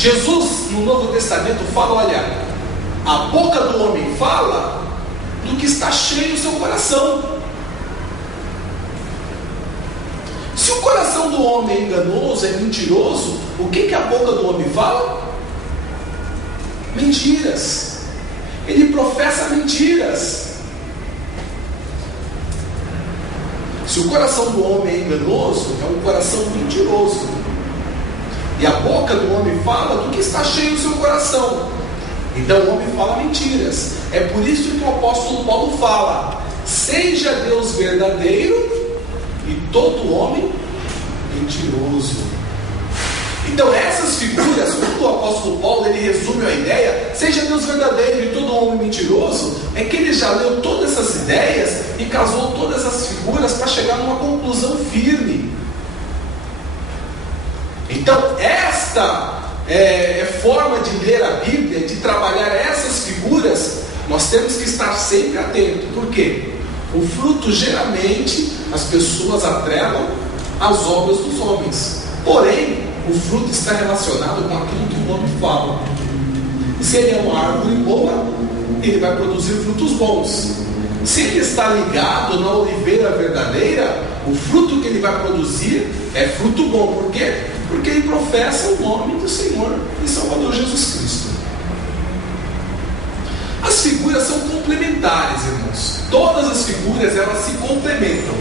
Jesus, no Novo Testamento, fala: olha, a boca do homem fala do que está cheio o seu coração. Se o coração do homem é enganoso, é mentiroso, o que a boca do homem fala? Mentiras. Ele professa mentiras. Se o coração do homem é enganoso, é um coração mentiroso. E a boca do homem fala do que está cheio o seu coração. Então o homem fala mentiras. É por isso que o apóstolo Paulo fala: seja Deus verdadeiro e todo homem mentiroso. Então essas figuras, quando o apóstolo Paulo ele resume a ideia, seja Deus verdadeiro e todo homem mentiroso, é que ele já leu todas essas ideias e casou todas as figuras para chegar numa conclusão firme. Então esta forma de ler a Bíblia, de trabalhar essas figuras, nós temos que estar sempre atentos. Por quê? O fruto geralmente as pessoas atrelam às obras dos homens. Porém, o fruto está relacionado com aquilo que o homem fala. E se ele é uma árvore boa, ele vai produzir frutos bons. Se ele está ligado na oliveira verdadeira, o fruto que ele vai produzir é fruto bom. Por quê? Porque ele professa o nome do Senhor e Salvador Jesus Cristo. As figuras são complementares, irmãos. Todas as figuras, elas se complementam.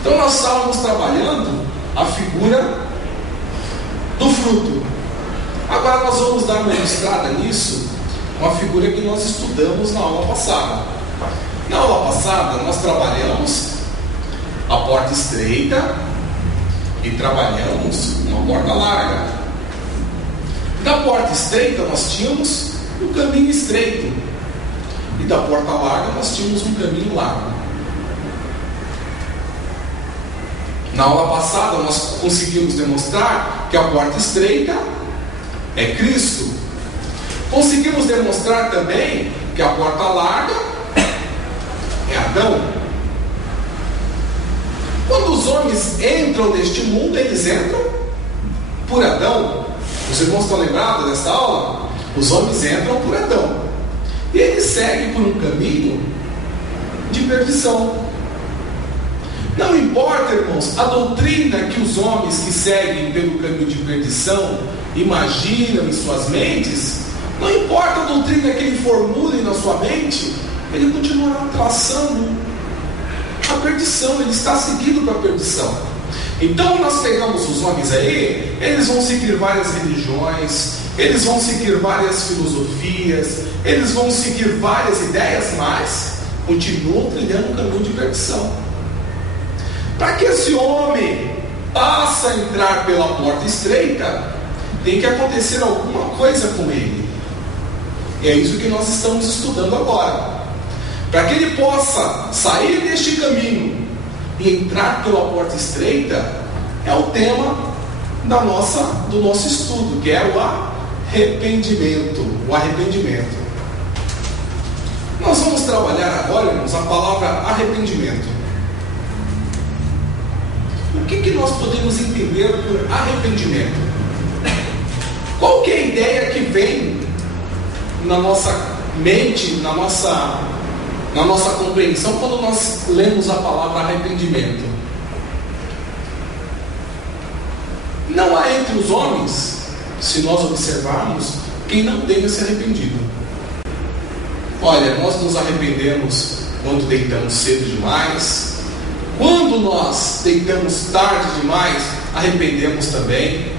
Então nós estávamos trabalhando a figura do fruto. Agora nós vamos dar uma ilustrada nisso, uma figura que nós estudamos na aula passada. Na aula passada nós trabalhamos a porta estreita e trabalhamos uma porta larga. Da porta estreita nós tínhamos um caminho estreito, e da porta larga nós tínhamos um caminho largo. Na aula passada nós conseguimos demonstrar que a porta estreita é Cristo. Conseguimos demonstrar também que a porta larga é Adão. Quando os homens entram neste mundo, eles entram por Adão. Os irmãos estão lembrados dessa aula? Os homens entram por Adão. E eles seguem por um caminho de perdição. Não importa, irmãos, a doutrina que os homens que seguem pelo caminho de perdição imaginam em suas mentes, não importa a doutrina que ele formule na sua mente, ele continuará traçando a perdição, ele está seguindo para a perdição. Então nós pegamos os homens aí, eles vão seguir várias religiões, eles vão seguir várias filosofias, eles vão seguir várias ideias, mas continuam trilhando o caminho de perdição. Para que esse homem passe a entrar pela porta estreita, tem que acontecer alguma coisa com ele. E é isso que nós estamos estudando agora. Para que ele possa sair deste caminho e entrar pela porta estreita, é o tema do nosso estudo, que é o arrependimento. O arrependimento. Nós vamos trabalhar agora, irmãos, a palavra arrependimento. O que nós podemos entender por arrependimento? Qual que é a ideia que vem na nossa mente, na nossa compreensão, quando nós lemos a palavra arrependimento? Não há entre os homens, se nós observarmos, quem não tenha se arrependido. Olha, nós nos arrependemos quando deitamos cedo demais. Quando nós deitamos tarde demais, arrependemos também.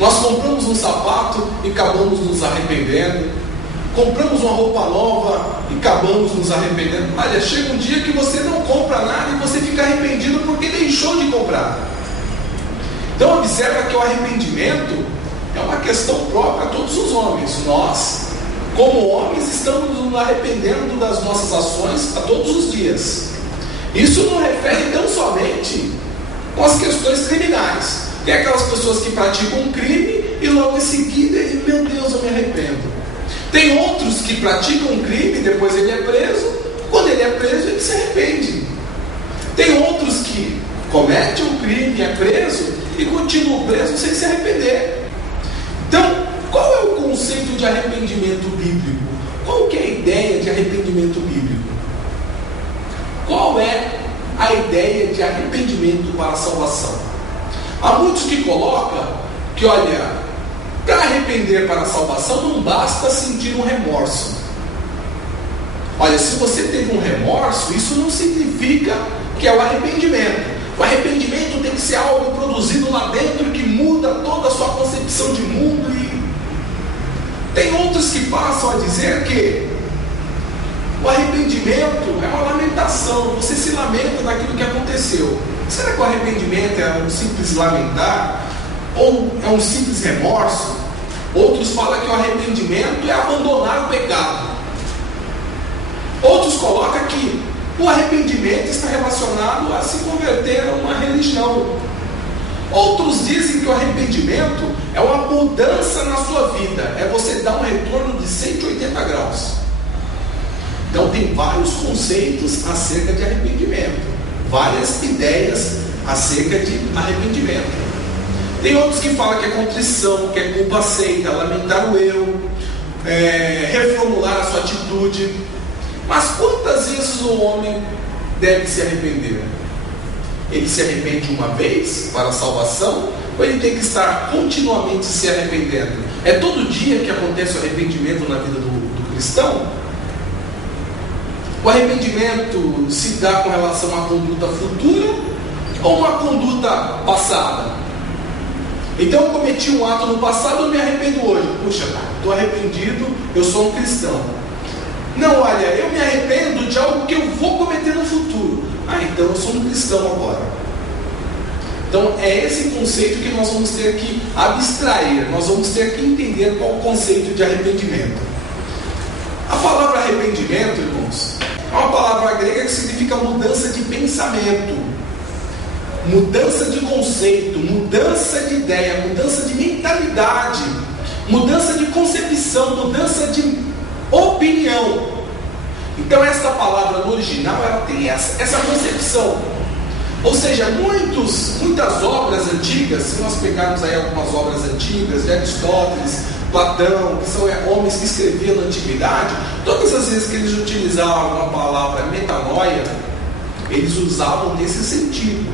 Nós compramos um sapato e acabamos nos arrependendo. Compramos uma roupa nova e acabamos nos arrependendo. Olha, chega um dia que você não compra nada e você fica arrependido porque deixou de comprar. Então observa que o arrependimento é uma questão própria a todos os homens. Nós, como homens, estamos nos arrependendo das nossas ações a todos os dias. Isso não refere tão somente com as questões criminais. Tem aquelas pessoas que praticam um crime e logo em seguida, meu Deus, eu me arrependo. Tem outros que praticam um crime e depois ele é preso. Quando ele é preso, ele se arrepende. Tem outros que cometem um crime, é preso e continuam presos sem se arrepender. Então, conceito de arrependimento bíblico? Qual que é a ideia de arrependimento bíblico? Qual é a ideia de arrependimento para a salvação? Há muitos que colocam que, olha, para arrepender para a salvação não basta sentir um remorso. Olha, se você teve um remorso, isso não significa que é o arrependimento. O arrependimento tem que ser algo produzido lá dentro que muda toda a sua concepção de mundo. E tem outros que passam a dizer que o arrependimento é uma lamentação. Você se lamenta daquilo que aconteceu. Será que o arrependimento é um simples lamentar? Ou é um simples remorso? Outros falam que o arrependimento é abandonar o pecado. Outros colocam que o arrependimento está relacionado a se converter a uma religião. Outros dizem que o arrependimento é uma mudança na sua vida. É você dar um retorno de 180 graus. Então tem vários conceitos acerca de arrependimento. Várias ideias acerca de arrependimento. Tem outros que falam que é contrição, que é culpa aceita, lamentar o erro, reformular a sua atitude. Mas quantas vezes o homem deve se arrepender? Ele se arrepende uma vez para a salvação? Ou ele tem que estar continuamente se arrependendo? É todo dia que acontece o arrependimento na vida do cristão? O arrependimento se dá com relação a uma conduta futura ou uma conduta passada? Então eu cometi um ato no passado, eu me arrependo hoje. Puxa, estou arrependido, eu sou um cristão. Não, olha, eu me arrependo de algo que eu vou cometer no futuro. Então eu sou um cristão agora. Então é esse conceito que nós vamos ter que abstrair. Nós vamos ter que entender qual é o conceito de arrependimento. A palavra arrependimento, irmãos, é uma palavra grega que significa mudança de pensamento, mudança de conceito, mudança de ideia, mudança de mentalidade, mudança de concepção, mudança de opinião. Então esta palavra no original ela tem essa concepção. Ou seja, muitas obras antigas, se nós pegarmos aí algumas obras antigas de Aristóteles, Platão, que são homens que escreviam na antiguidade, todas as vezes que eles utilizavam a palavra metanoia, eles usavam nesse sentido,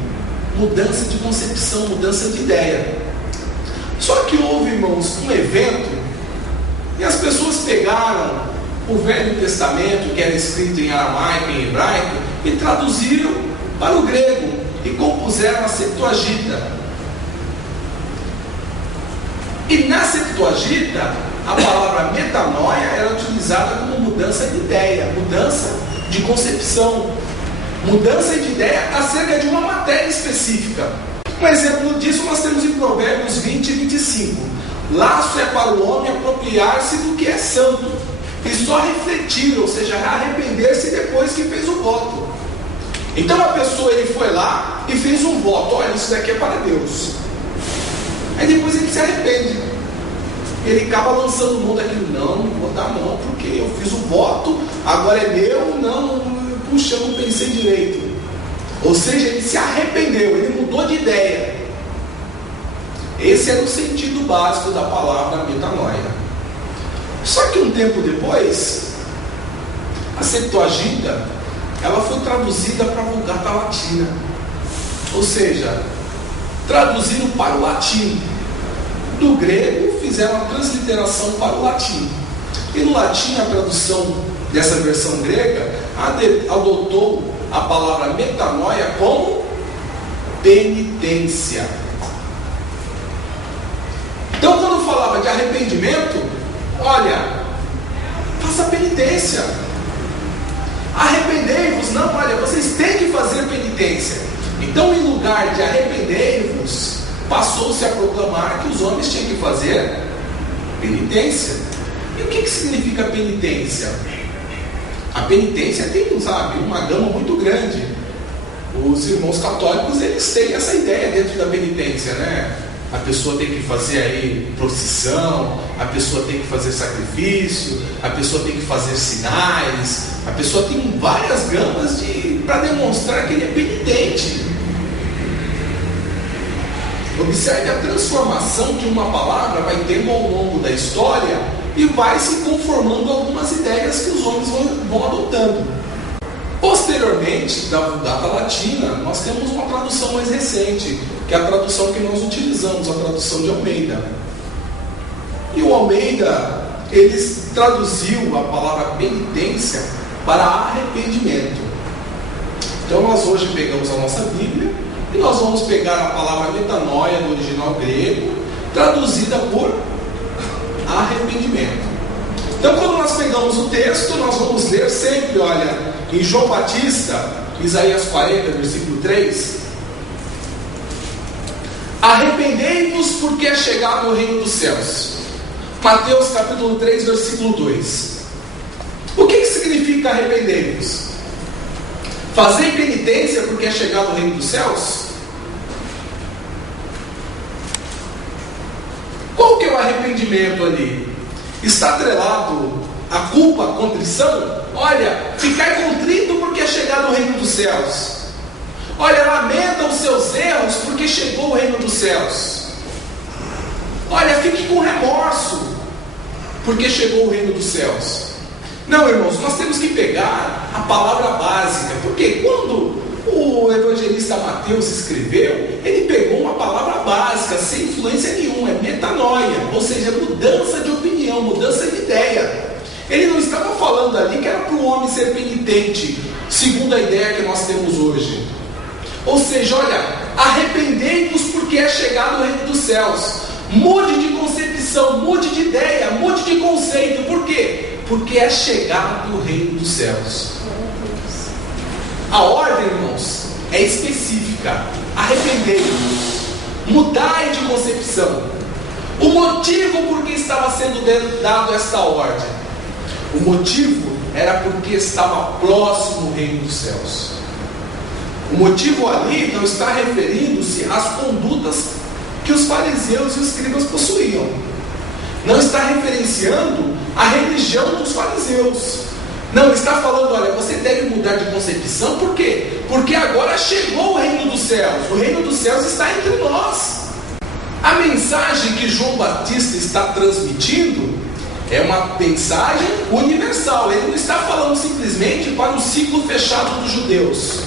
mudança de concepção, mudança de ideia. Só que houve, irmãos, um evento e as pessoas pegaram o Velho Testamento, que era escrito em aramaico e em hebraico, e traduziram para o grego e compuseram a Septuaginta. E na Septuaginta, a palavra metanoia era utilizada como mudança de ideia, mudança de concepção, mudança de ideia acerca de uma matéria específica. Um exemplo disso nós temos em Provérbios 20 e 25. Laço é para o homem apropriar-se do que é santo, e só refletir, ou seja, arrepender-se depois que fez o voto. Então a pessoa, ele foi lá e fez um voto: olha, isso daqui é para Deus. Aí depois ele se arrepende, ele acaba lançando mão daquilo. Não vou dar mão porque eu fiz o voto, agora é meu, não, puxa, eu não pensei direito. Ou seja, ele se arrependeu, ele mudou de ideia. Esse era o sentido básico da palavra metanoia. Só que um tempo depois, a Septuaginta, ela foi traduzida para a Vulgata Latina. Ou seja, traduziram para o latim. Do grego, fizeram a transliteração para o latim. E no latim, a tradução dessa versão grega adotou a palavra metanoia como penitência. Então, quando falava de arrependimento, olha, faça penitência. Arrependei-vos, não, olha, vocês têm que fazer penitência. Então, em lugar de arrependei-vos, passou-se a proclamar que os homens tinham que fazer penitência. E o que significa penitência? A penitência tem, uma gama muito grande. Os irmãos católicos, eles têm essa ideia dentro da penitência, né? A pessoa tem que fazer aí procissão, a pessoa tem que fazer sacrifício, a pessoa tem que fazer sinais, a pessoa tem várias gamas para demonstrar que ele é penitente. Observe a transformação que uma palavra vai tendo ao longo da história e vai se conformando algumas ideias que os homens vão adotando. Posteriormente, da Vulgata Latina, nós temos uma tradução mais recente, que é a tradução que nós utilizamos, a tradução de Almeida. E o Almeida, ele traduziu a palavra penitência para arrependimento. Então nós hoje pegamos a nossa Bíblia e nós vamos pegar a palavra metanoia do original grego, traduzida por arrependimento. Então quando nós pegamos o texto, nós vamos ler sempre, olha, em João Batista, Isaías 40, versículo 3: arrependei-vos porque é chegado o reino dos céus. Mateus capítulo 3, versículo 2. O que significa arrependei-vos? Fazei penitência porque é chegado o reino dos céus? Qual que é o arrependimento ali? Está atrelado à culpa, à contrição? Olha, ficai contrito porque é chegado o reino dos céus. Olha, lamenta os seus erros porque chegou o reino dos céus. Olha, fique com remorso porque chegou o reino dos céus. Não, irmãos, nós temos que pegar a palavra básica, porque quando o evangelista Mateus escreveu, ele pegou uma palavra básica, sem influência nenhuma, é metanoia, ou seja, mudança de opinião, mudança de ideia. Ele não estava falando ali que era para o homem ser penitente, segundo a ideia que nós temos hoje. Ou seja, olha, arrependei-vos porque é chegado o reino dos céus. Mude de concepção, mude de ideia, mude de conceito. Por quê? Porque é chegado o reino dos céus. A ordem, irmãos, é específica. Arrependei-vos, mudai de concepção. O motivo por que estava sendo dado esta ordem, o motivo era porque estava próximo o reino dos céus. O motivo ali não está referindo-se às condutas que os fariseus e os escribas possuíam. Não está referenciando a religião dos fariseus. Não, está falando, olha, você deve mudar de concepção. Por quê? Porque agora chegou o reino dos céus. O reino dos céus está entre nós. A mensagem que João Batista está transmitindo é uma mensagem universal. Ele não está falando simplesmente para o ciclo fechado dos judeus.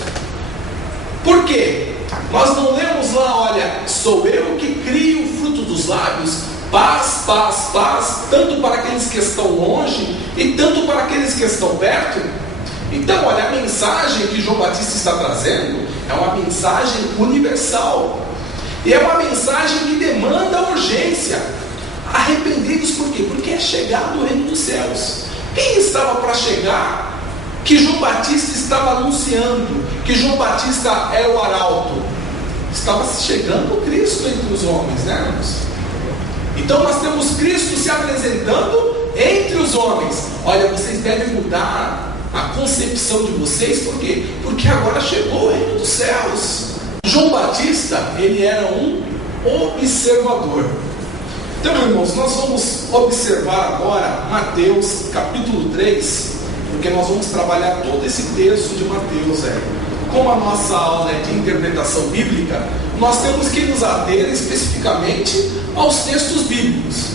Por quê? Nós não lemos lá, olha, sou eu que crio o fruto dos lábios, paz, paz, paz, tanto para aqueles que estão longe e tanto para aqueles que estão perto. Então, olha, a mensagem que João Batista está trazendo é uma mensagem universal. E é uma mensagem que demanda urgência. Arrependidos por quê? Porque é chegado o reino dos céus. Quem estava para chegar? Que João Batista estava anunciando, que João Batista era o arauto. Estava chegando o Cristo entre os homens, né, irmãos? Então nós temos Cristo se apresentando entre os homens. Olha, vocês devem mudar a concepção de vocês, por quê? Porque agora chegou o reino dos céus. João Batista, ele era um observador. Então, irmãos, nós vamos observar agora Mateus capítulo 3, porque nós vamos trabalhar todo esse texto de Mateus. Como a nossa aula é de interpretação bíblica, nós temos que nos ater especificamente aos textos bíblicos.